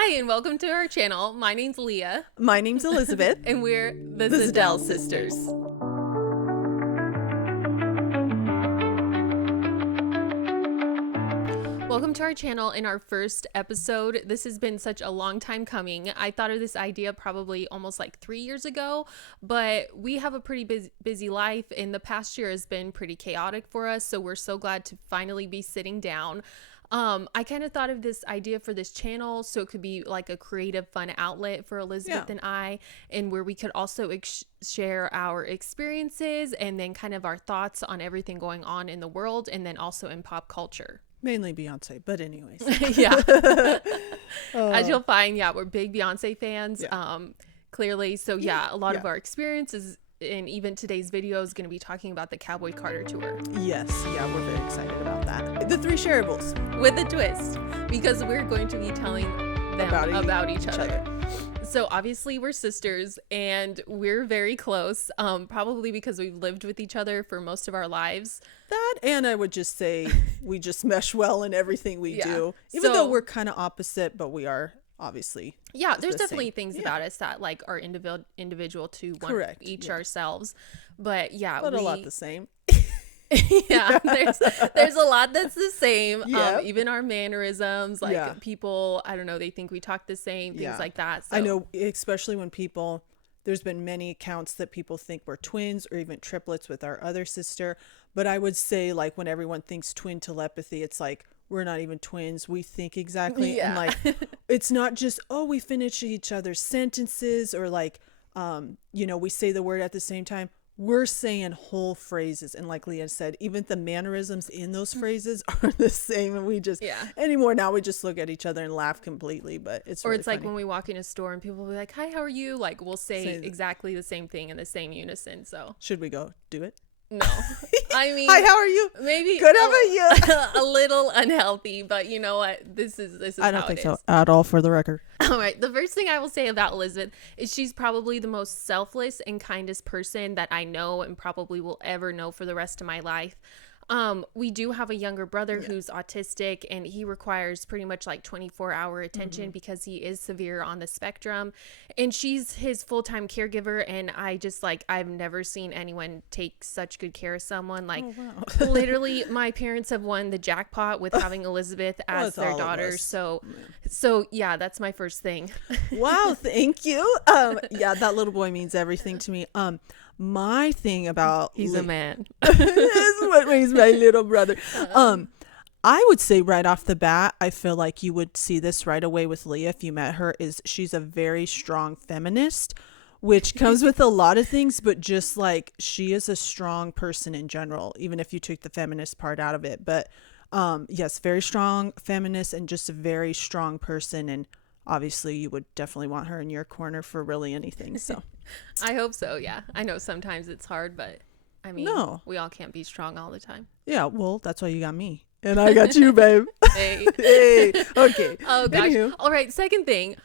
Hi, and welcome to our channel. My name's Leah. My name's Elizabeth. And we're the Zadell Sisters. Welcome to our channel in our first episode. This has been such a long time coming. I thought of this idea probably almost like 3 years ago, but we have a pretty busy life, and the past year has been pretty chaotic for us, so we're so glad to finally be sitting down. I kind of thought of this idea for this channel so it could be like a creative, fun outlet for Elizabeth and I, and where we could also share our experiences and then kind of our thoughts on everything going on in the world and then also in pop culture. Mainly Beyonce, but anyways. Yeah. As you'll find, we're big Beyonce fans, clearly. So a lot of our experiences and even today's video is going to be talking about the Cowboy Carter Tour. Yes, we're very excited about that. The three shareables. With a twist, because we're going to be telling them about each other. So obviously we're sisters and we're very close, probably because we've lived with each other for most of our lives. That, and I would just say we just mesh well in everything we do. Even though we're kind of opposite, but we are obviously there's definitely things about us that like are individual to each ourselves, but a lot the same. There's a lot that's the same. Even our mannerisms, like people, I don't know, they think we talk the same, things like that. So. I know, especially when there's been many accounts that people think we're twins or even triplets with our other sister, but I would say like when everyone thinks twin telepathy, it's like we're not even twins. We think exactly. And like, it's not just, we finish each other's sentences or like, we say the word at the same time. We're saying whole phrases. And like Leah said, even the mannerisms in those phrases are the same. And we just, anymore now we just look at each other and laugh completely, but it's really like when we walk in a store and people will be like, hi, how are you? Like we'll say exactly the same thing in the same unison. So should we go do it? No, I mean, hi, how are you? Maybe good. How about you? A little unhealthy, but you know what? This is. I don't think so at all, for the record. All right. The first thing I will say about Elizabeth is she's probably the most selfless and kindest person that I know and probably will ever know for the rest of my life. We do have a younger brother who's autistic, and he requires pretty much like 24-hour attention because he is severe on the spectrum, and she's his full-time caregiver. And I just I've never seen anyone take such good care of someone. Like literally my parents have won the jackpot with having Elizabeth as their daughter. So that's my first thing. Wow. Thank you. That little boy means everything to me. My thing about he's a man. That's what makes my little brother. I would say right off the bat, I feel like you would see this right away with Leah if you met her, is she's a very strong feminist, which comes with a lot of things, but just like she is a strong person in general, even if you took the feminist part out of it. But yes, very strong feminist and just a very strong person, and obviously you would definitely want her in your corner for really anything. So I hope so. Yeah, I know sometimes it's hard, but I mean, we all can't be strong all the time. Yeah, well, that's why you got me and I got you, babe. Hey. Okay. Oh gosh. Anywho. All right, second thing.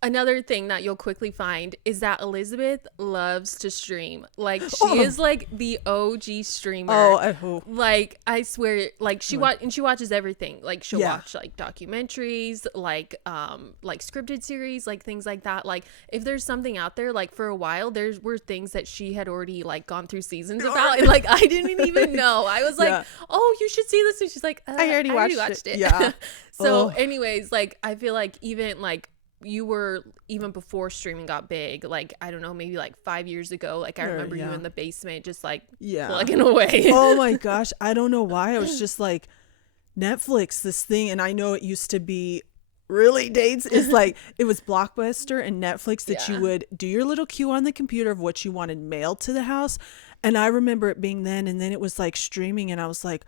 Another thing that you'll quickly find is that Elizabeth loves to stream. Like she is like the OG streamer. Like I swear, like she watches everything. Like she'll watch like documentaries, like scripted series, like things like that. Like if there's something out there, like for a while there were things that she had already like gone through seasons about, and like I didn't even know. I was like, oh, you should see this, and she's like, I already watched it. Yeah. So anyways, like I feel like even like you were, even before streaming got big, like I don't know, maybe like 5 years ago, like I remember you in the basement just like plugging away. Oh my gosh, I don't know why. I was just like, Netflix, this thing, and I know it used to be really dates, is like it was Blockbuster and Netflix that you would do your little queue on the computer of what you wanted mailed to the house. And I remember it being then, and then it was like streaming, and I was like,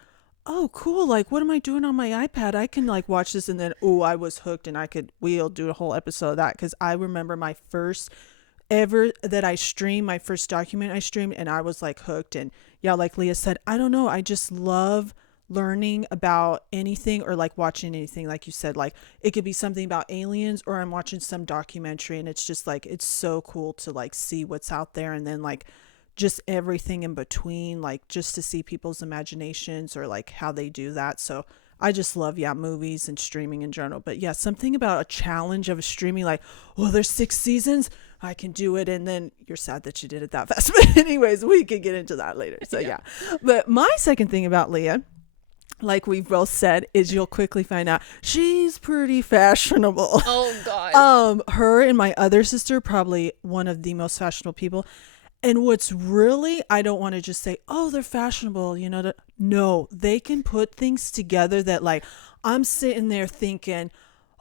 oh cool, like what am I doing on my iPad? I can like watch this. And then I was hooked, and we'll do a whole episode of that, because I remember my first ever that I streamed, my first document I streamed, and I was like hooked. And like Leah said, I don't know, I just love learning about anything or like watching anything. Like you said, like it could be something about aliens, or I'm watching some documentary, and it's just like it's so cool to like see what's out there, and then like just everything in between, like just to see people's imaginations or like how they do that. So I just love, movies and streaming in general. But yeah, something about a challenge of a streaming, like, oh, there's 6 seasons, I can do it. And then you're sad that you did it that fast. But anyways, we can get into that later. So yeah. But my second thing about Leah, like we've both said, is you'll quickly find out she's pretty fashionable. Oh God. Her and my other sister, probably one of the most fashionable people. And what's really, I don't want to just say, oh, they're fashionable, no, they can put things together that, like, I'm sitting there thinking,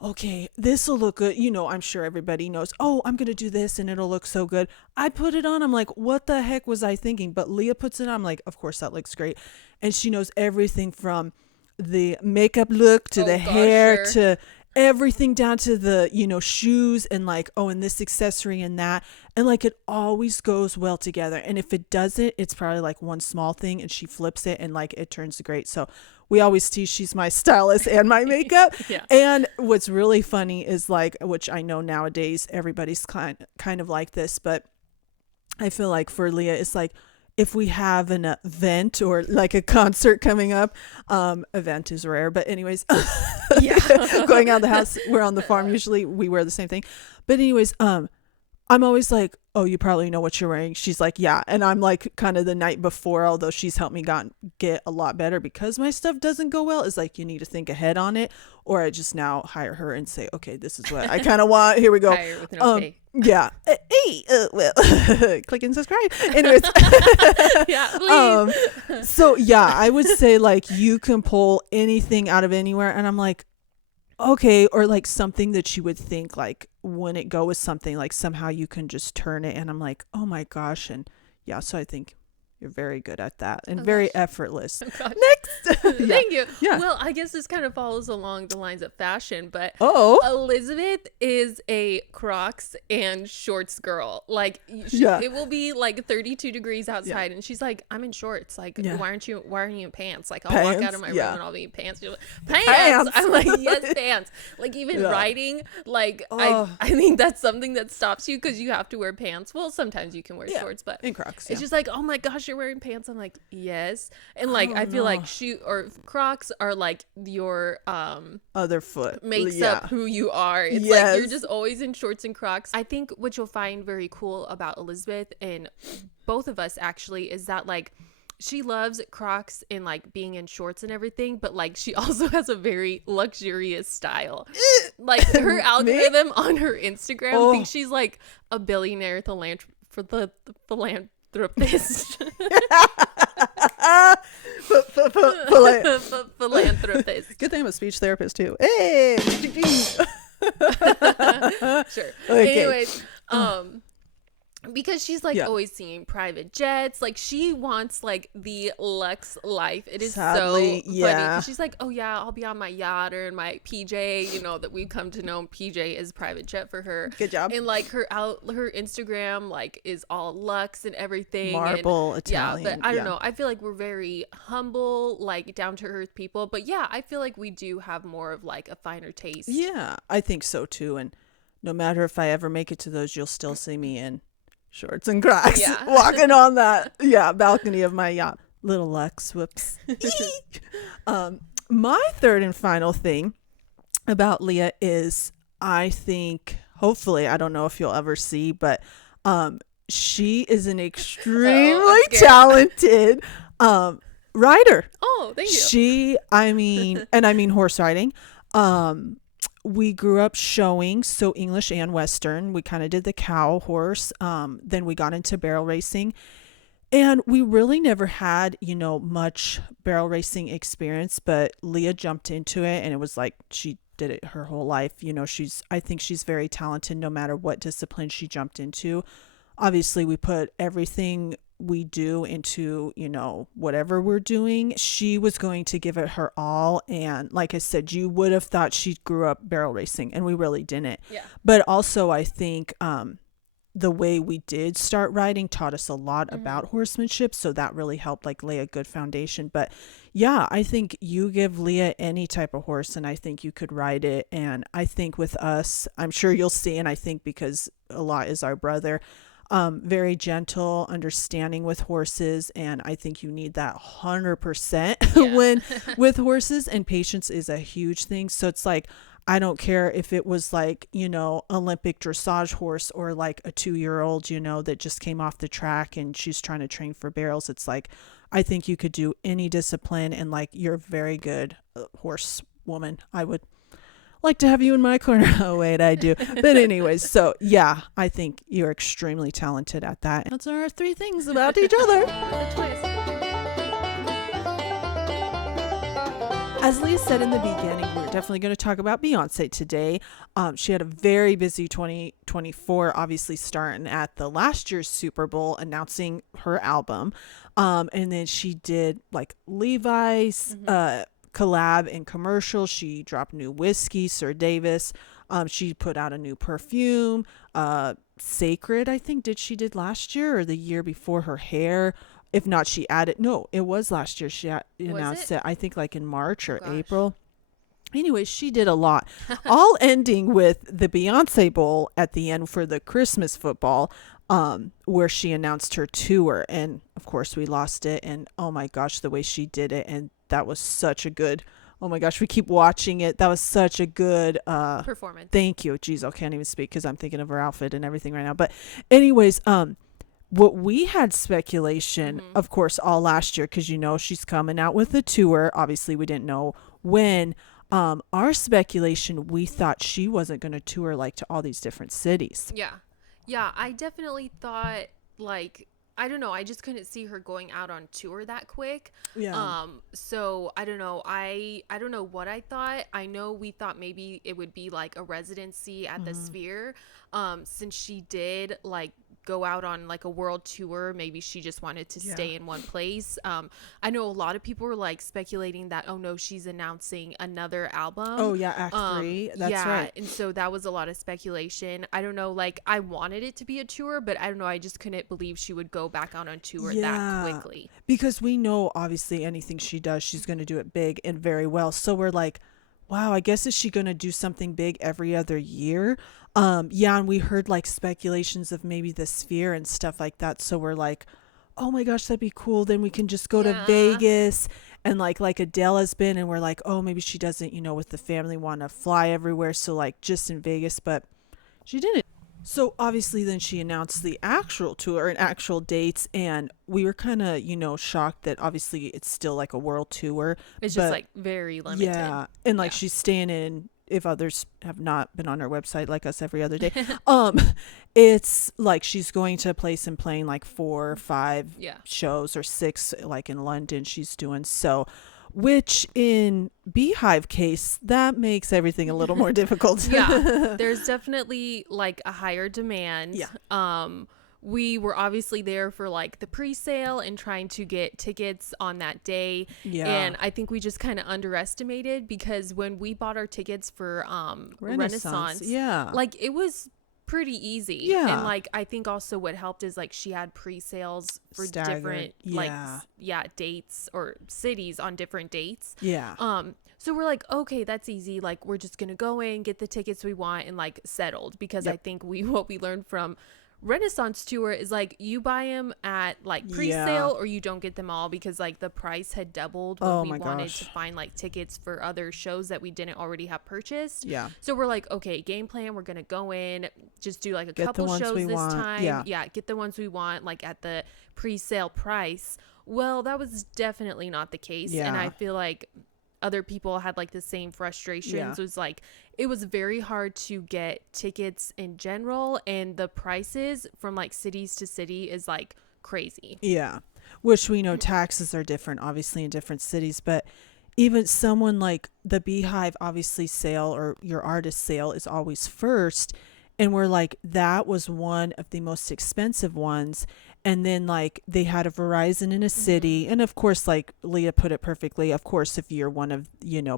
okay, this will look good. I'm sure everybody knows, oh, I'm going to do this and it'll look so good. I put it on. I'm like, what the heck was I thinking? But Leah puts it on. I'm like, of course, that looks great. And she knows everything from the makeup look to the hair to everything down to the, shoes and like, oh, and this accessory and that. And like, it always goes well together. And if it doesn't, it's probably like one small thing and she flips it and like it turns great. So we always tease she's my stylist and my makeup. Yeah. And what's really funny is like, which I know nowadays everybody's kind of like this, but I feel like for Leah, it's like, if we have an event or like a concert coming up, event is rare, but anyways, going out of the house, we're on the farm. Usually we wear the same thing, but anyways, I'm always like, oh, you probably know what you're wearing. She's like, yeah. And I'm like kind of the night before, although she's helped me get a lot better because my stuff doesn't go well. It's like, you need to think ahead on it. Or I just now hire her and say, okay, this is what I kind of want. Here we go. Hire with an okay. Yeah. Hey, well, click and subscribe. Anyways. Yeah, please. So yeah, I would say like you can pull anything out of anywhere. And I'm like, okay, or like something that you would think like wouldn't go with something, like somehow you can just turn it. And I'm like, oh my gosh. And yeah, so I think you're very good at that and very effortless. Next. Thank you. Yeah. Well, I guess this kind of follows along the lines of fashion, but Elizabeth is a Crocs and shorts girl. Like, it will be like 32 degrees outside, and she's like, I'm in shorts. Like, why aren't you in pants? Like, I'll walk out of my room and I'll be in pants. She's like, pants. I'm like, yes, pants. Like, even writing, like, I think that's something that stops you because you have to wear pants. Well, sometimes you can wear shorts, but in Crocs. It's just like, oh my gosh, you're wearing pants. I'm like, yes. And like, I feel like Crocs are like your other foot makes up who you are. It's like you're just always in shorts and Crocs. I think what you'll find very cool about Elizabeth and both of us actually is that like she loves Crocs and like being in shorts and everything, but like she also has a very luxurious style. Like her algorithm on her Instagram thinks she's like a billionaire philanthropist. Philanthropist. Good thing I'm a speech therapist too. Hey. Sure. Okay. Anyways, because she's like always seeing private jets, like she wants like the luxe life. It is sadly, so funny. She's like, oh yeah, I'll be on my yacht or in my PJ, that we've come to know PJ is private jet for her. Good job. And like her Instagram like is all luxe and everything, marble, and, Italian. But I don't know, I feel like we're very humble, like down to earth people, but I feel like we do have more of like a finer taste. I think so too. And no matter if I ever make it to those, you'll still see me in shorts and Crocs walking on that balcony of my yacht. Little Lux, whoops. My third and final thing about Leah is, I think, hopefully, I don't know if you'll ever see, but she is an extremely talented rider. Oh, thank you. I mean horse riding. We grew up showing, so English and Western. We kind of did the cow horse. Then we got into barrel racing. And we really never had, much barrel racing experience. But Leah jumped into it, and it was like she did it her whole life. I think she's very talented no matter what discipline she jumped into. Obviously, we put everything we do into, whatever we're doing. She was going to give it her all. And like I said, you would have thought she grew up barrel racing, and we really didn't. Yeah. But also I think the way we did start riding taught us a lot about horsemanship. So that really helped like lay a good foundation. But I think you give Leah any type of horse and I think you could ride it. And I think with us, I'm sure you'll see, and I think because a lot is our brother, very gentle, understanding with horses, and I think you need that 100% Yeah. when with horses, and patience is a huge thing. So it's like, I don't care if it was like, Olympic dressage horse or like a 2-year-old, that just came off the track and she's trying to train for barrels. It's like, I think you could do any discipline, and like, you're a very good horse woman. I would like to have you in my corner. Oh, wait, I do. But anyways, so yeah, I think you're extremely talented at that. Those are our 3 things about each other. The twist. As Leah said in the beginning, we're definitely going to talk about Beyonce today. She had a very busy 2024, obviously starting at the last year's Super Bowl announcing her album. And then she did like Levi's collab and commercial. She dropped new whiskey, Sir Davis. She put out a new perfume, Sacred, I think did last year or the year before, her hair. If not, she added, no, it was last year. She announced it, I think like in March or April. Anyway, she did a lot, all ending with the Beyonce Bowl at the end for the Christmas football, where she announced her tour. And of course we lost it. And oh my gosh, the way she did it. And that was such a good, oh my gosh, we keep watching it. That was such a good performance. Thank you. Jeez, I can't even speak because I'm thinking of her outfit and everything right now. But anyways, what we had speculation, of course, all last year, because she's coming out with a tour. Obviously, we didn't know when. Our speculation, we thought she wasn't going to tour like to all these different cities. Yeah, I definitely thought, like, I don't know, I just couldn't see her going out on tour that quick. So I don't know. I don't know what I thought. I know we thought maybe it would be like a residency at the Sphere. Since she did like go out on like a world tour, maybe she just wanted to stay in one place. I know a lot of people were like speculating that, oh no, she's announcing another album. Oh yeah, Act 3. That's right. And so that was a lot of speculation. I don't know, like I wanted it to be a tour, but I don't know, I just couldn't believe she would go back out on tour that quickly. Because we know obviously anything she does, she's going to do it big and very well. So we're like, wow, I guess is she going to do something big every other year? And we heard like speculations of maybe the Sphere and stuff like that. So we're like, oh my gosh, that'd be cool. Then we can just go to Vegas and like Adele has been, and we're like, oh, maybe she doesn't, with the family want to fly everywhere. So like just in Vegas, but she didn't. So obviously then she announced the actual tour and actual dates, and we were kind of, shocked that obviously it's still like a world tour. It's just like very limited. Yeah. And like she's staying in, if others have not been on our website like us every other day, it's like she's going to a place and playing like 4 or 5 shows or 6, like in London she's doing. So, which in Beehive case, that makes everything a little more difficult. There's definitely like a higher demand. We were obviously there for like the pre-sale and trying to get tickets on that day. And I think we just kind of underestimated, because when we bought our tickets for Renaissance, like it was pretty easy. And like I think also what helped is like she had pre-sales for different like dates or cities on different dates. So we're like, okay, that's easy. Like we're just gonna go in, get the tickets we want, and like settled. Because I think what we learned from Renaissance tour is like you buy them at like pre-sale or you don't get them all, because like the price had doubled when we wanted to find like tickets for other shows that we didn't already have purchased. So we're like, okay, game plan, we're gonna go in, just do like a couple shows this time. Get the ones we want like at the pre-sale price. Well, that was definitely not the case. And I feel like other people had like the same frustrations. It was like, it was very hard to get tickets in general, and the prices from like cities to city is like crazy. Which we know taxes are different obviously in different cities, but even someone like the Beehive obviously sale or your artist sale is always first, and we're like, that was one of the most expensive ones. And then like they had a Verizon in a city, and of course, like Leah put it perfectly, of course if you're one of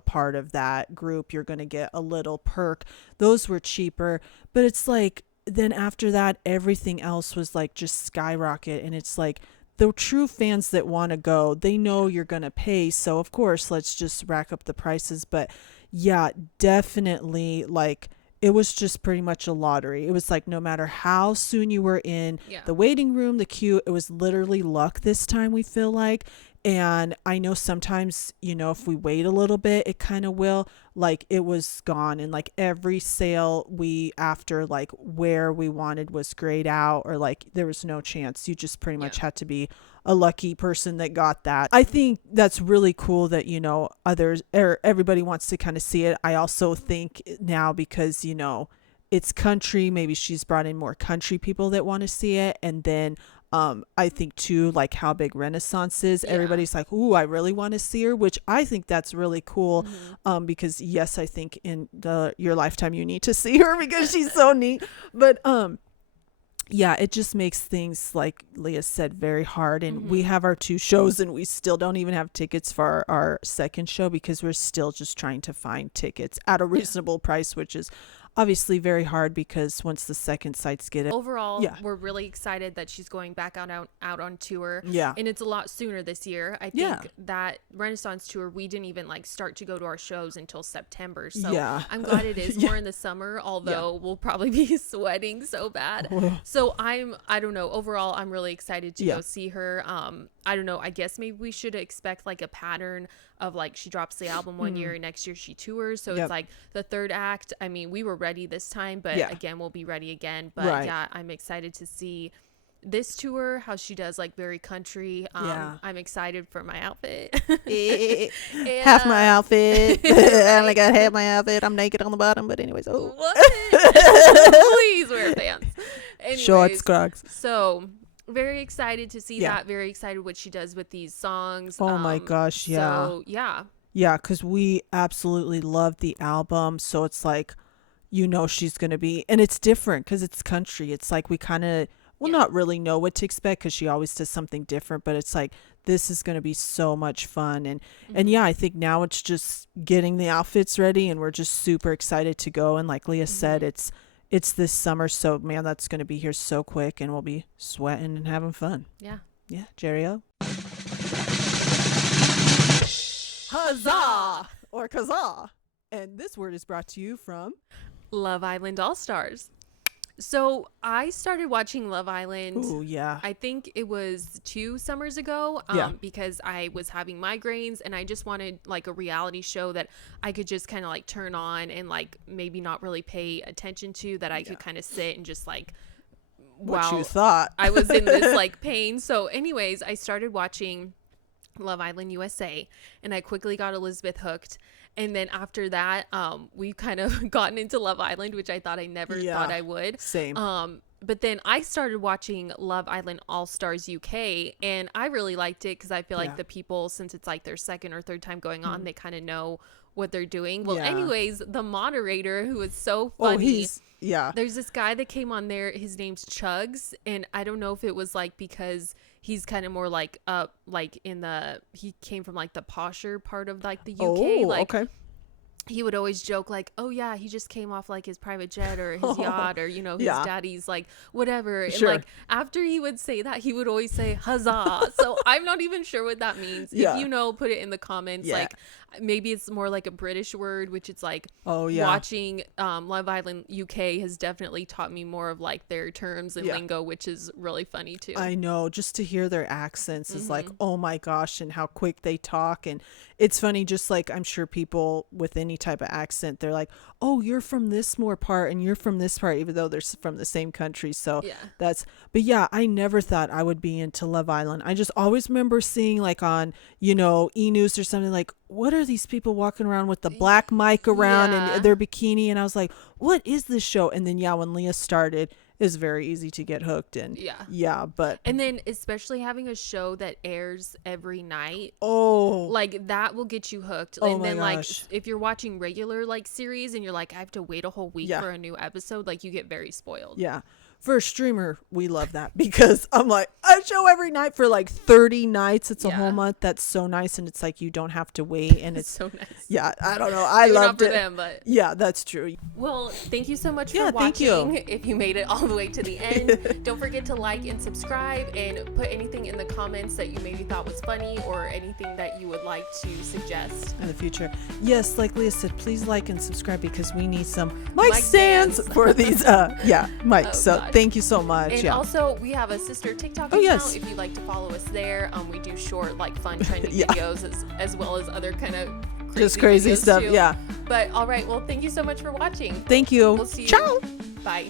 part of that group, you're gonna get a little perk. Those were cheaper, but it's like then after that everything else was like just skyrocket. And it's like the true fans that want to go, they know you're gonna pay, so of course let's just rack up the prices. But definitely like it was just pretty much a lottery. It was like no matter how soon you were in the waiting room, the queue, it was literally luck this time, we feel like. And I know sometimes, you know, if we wait a little bit, it kind of will, like it was gone. And like every sale we after like where we wanted was grayed out, or like there was no chance. You just pretty much had to be a lucky person that got that. I think that's really cool that, you know, others or everybody wants to kind of see it. I also think now because, you know, it's country, maybe she's brought in more country people that want to see it. And then I think too, like how big Renaissance is, everybody's like, ooh, I really want to see her, which I think that's really cool. Because yes, I think in your lifetime you need to see her because she's so neat. But yeah, it just makes things, like Leah said, very hard. And we have our 2 shows and we still don't even have tickets for our second show because we're still just trying to find tickets at a reasonable price, which is obviously very hard because once the second sites get it. Overall, we're really excited that she's going back out on tour. Yeah. And it's a lot sooner this year. I think that Renaissance tour, we didn't even like start to go to our shows until September. So I'm glad it is more in the summer, although we'll probably be sweating so bad. So I don't know. Overall, I'm really excited to go see her. I don't know. I guess maybe we should expect like a pattern of like she drops the album one year and next year she tours. So it's like the third act. I mean, we were ready this time, but again, we'll be ready again. But yeah, I'm excited to see this tour, how she does like very country. I'm excited for my outfit. And, half my outfit. I only got half my outfit. I'm naked on the bottom, but anyways. What? Please wear pants. Anyways, shorts, Crocs. So very excited to see that. Very excited what she does with these songs. Oh my gosh, yeah. So yeah, because we absolutely love the album. So it's like, you know, she's gonna be, and it's different because it's country. It's like we kind of not really know what to expect because she always does something different, but it's like this is going to be so much fun. And yeah, I think now it's just getting the outfits ready and we're just super excited to go. And like Leah said, it's this summer, so man, that's going to be here so quick and we'll be sweating and having fun. Yeah Jerry-O. Huzzah or kazaa. And this word is brought to you from Love Island All Stars. So I started watching Love Island. Ooh, yeah. I think it was 2 summers ago. Because I was having migraines and I just wanted like a reality show that I could just kind of like turn on and like maybe not really pay attention to, that I could kind of sit and just like, what you thought. I was in this like pain. So anyways, I started watching Love Island USA and I quickly got Elizabeth hooked. And then after that, we've kind of gotten into Love Island, which I thought I never thought I would. Same. But then I started watching Love Island All Stars UK, and I really liked it because I feel like the people, since it's like their second or third time going on, they kind of know what they're doing. Well, anyways, the moderator, who is so funny. There's this guy that came on there. His name's Chugs, and I don't know if it was like because he's kind of more like he came from like the posher part of like the UK. Okay. He would always joke like, oh yeah, he just came off like his private jet or his yacht, or, you know, his daddy's like whatever. And like after he would say that, he would always say huzzah. So I'm not even sure what that means. If you know, put it in the comments. Like maybe it's more like a British word, which it's like watching Love Island UK has definitely taught me more of like their terms and lingo, which is really funny too. I know, just to hear their accents is like, oh my gosh, and how quick they talk. And it's funny, just like I'm sure people with any type of accent, they're like, oh, you're from this more part and you're from this part, even though they're from the same country. So but yeah, I never thought I would be into Love Island. I just always remember seeing like on, you know, E-News or something, like, what are these people walking around with the black mic around and their bikini? And I was like, what is this show? And then when Leah started, it was very easy to get hooked. And but and then especially having a show that airs every night, like that will get you hooked. And then like if you're watching regular like series and you're like, I have to wait a whole week for a new episode, like you get very spoiled. for a streamer, we love that because I'm like, I show every night for like 30 nights. It's a whole month. That's so nice. And it's like, you don't have to wait. And it's so nice. Yeah. I don't know. I Maybe loved not for it. them, but yeah, that's true. well, thank you so much for Yeah, thank watching. you. If you made it all the way to the end, don't forget to like and subscribe and put anything in the comments that you maybe thought was funny or anything that you would like to suggest In the future. Yes, like Leah said, please like and subscribe because we need some mic stands for these mics. Oh, so God. thank you so much. And also, we have a sister TikTok account yes. if you'd like to follow us there. We do short, like fun, trendy Yeah. videos as well as other kind of Just crazy videos stuff. too. Yeah. But all right, well, thank you so much for watching. Thank you. We'll see you. Ciao. Bye.